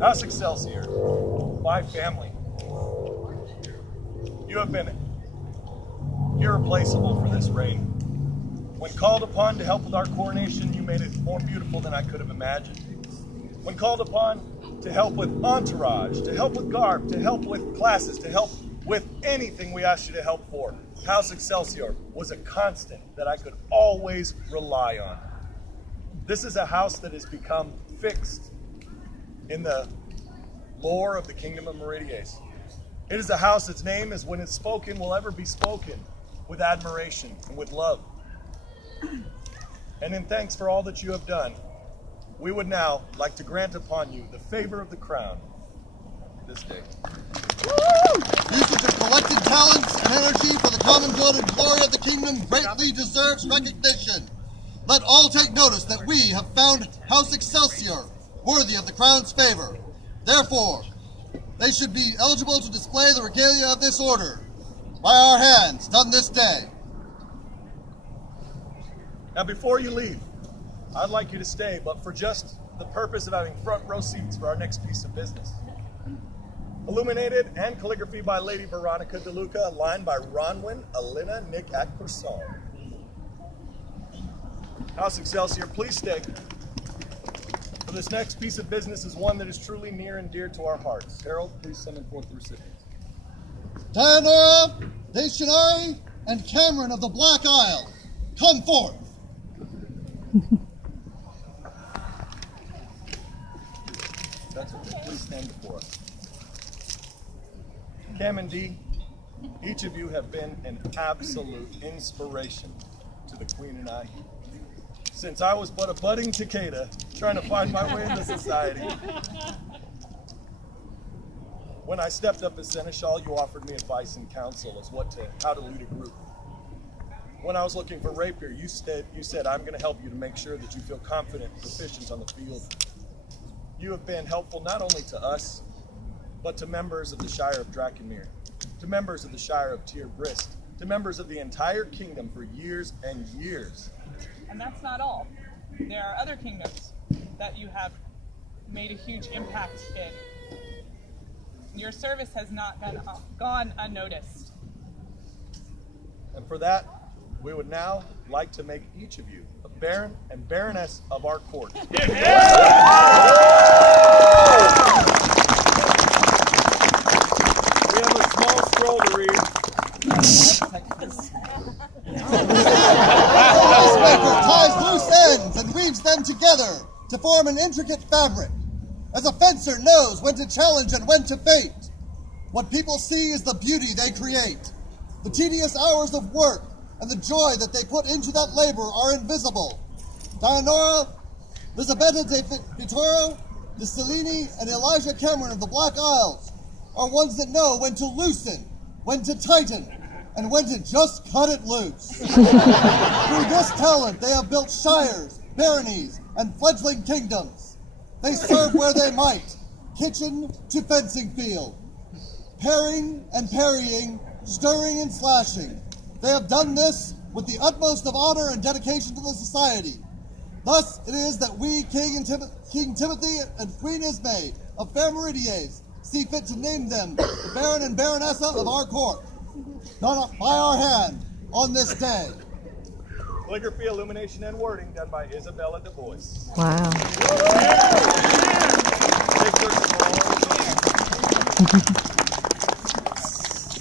House Excelsior, my family, you have been irreplaceable for this reign. When called upon to help with our coronation, you made it more beautiful than I could have imagined. When called upon to help with entourage, to help with garb, to help with classes, to help with anything we asked you to help for, House Excelsior was a constant that I could always rely on. This is a house that has become fixed in the lore of the Kingdom of Meridian. It is a house its name is, when it's spoken, will ever be spoken with admiration and with love. And in thanks for all that you have done, we would now like to grant upon you the favor of the crown this day. Usage of collected talents and energy for the common good and glory of the kingdom greatly deserves recognition. Let all take notice that we have found House Excelsior worthy of the crown's favor. Therefore, they should be eligible to display the regalia of this order by our hands done this day. Now before you leave, I'd like you to stay, but for just the purpose of having front row seats for our next piece of business. Illuminated and calligraphy by Lady Veronica DeLuca, lined by Ronwin, Alina, Nick at Croissant. House Excelsior, please stay. For this next piece of business is one that is truly near and dear to our hearts. Harold, please summon forth the recipients. Dianora, Dianora, and Cameron of the Black Isle, come forth. That's okay. Please stand before us. Cam and Dee, each of you have been an absolute inspiration to the Queen and I. Since I was but a budding cicada trying to find my way into society. When I stepped up as Seneschal, you offered me advice and counsel as how to lead a group. When I was looking for rapier, you said, I'm going to help you to make sure that you feel confident and proficient on the field. You have been helpful not only to us, but to members of the Shire of Drakkenmere, to members of the Shire of Tyr Brist, to members of the entire kingdom for years and years. And that's not all. There are other kingdoms that you have made a huge impact in. Your service has not gone unnoticed. And for that, we would now like to make each of you a Baron and Baroness of our court. We have a small scroll to read. Peacemaker ties loose ends and weaves them together to form an intricate fabric. As a fencer knows when to challenge and when to feint. What people see is the beauty they create. The tedious hours of work and the joy that they put into that labor are invisible. Dianora, Lisabetta de Vittorio, de Cellini, and Elijah Cameron of the Black Isles are ones that know when to loosen, when to tighten, and when to just cut it loose. Through this talent, they have built shires, baronies, and fledgling kingdoms. They serve where they might, kitchen to fencing field, paring and parrying, stirring and slashing. They have done this with the utmost of honor and dedication to the society. Thus it is that we, King Timothy and Queen Ismay of Fair Meridians, see fit to name them the Baron and Baronessa of our court, done by our hand on this day. Calligraphy, illumination, and wording done by Isabella Du Bois. Wow.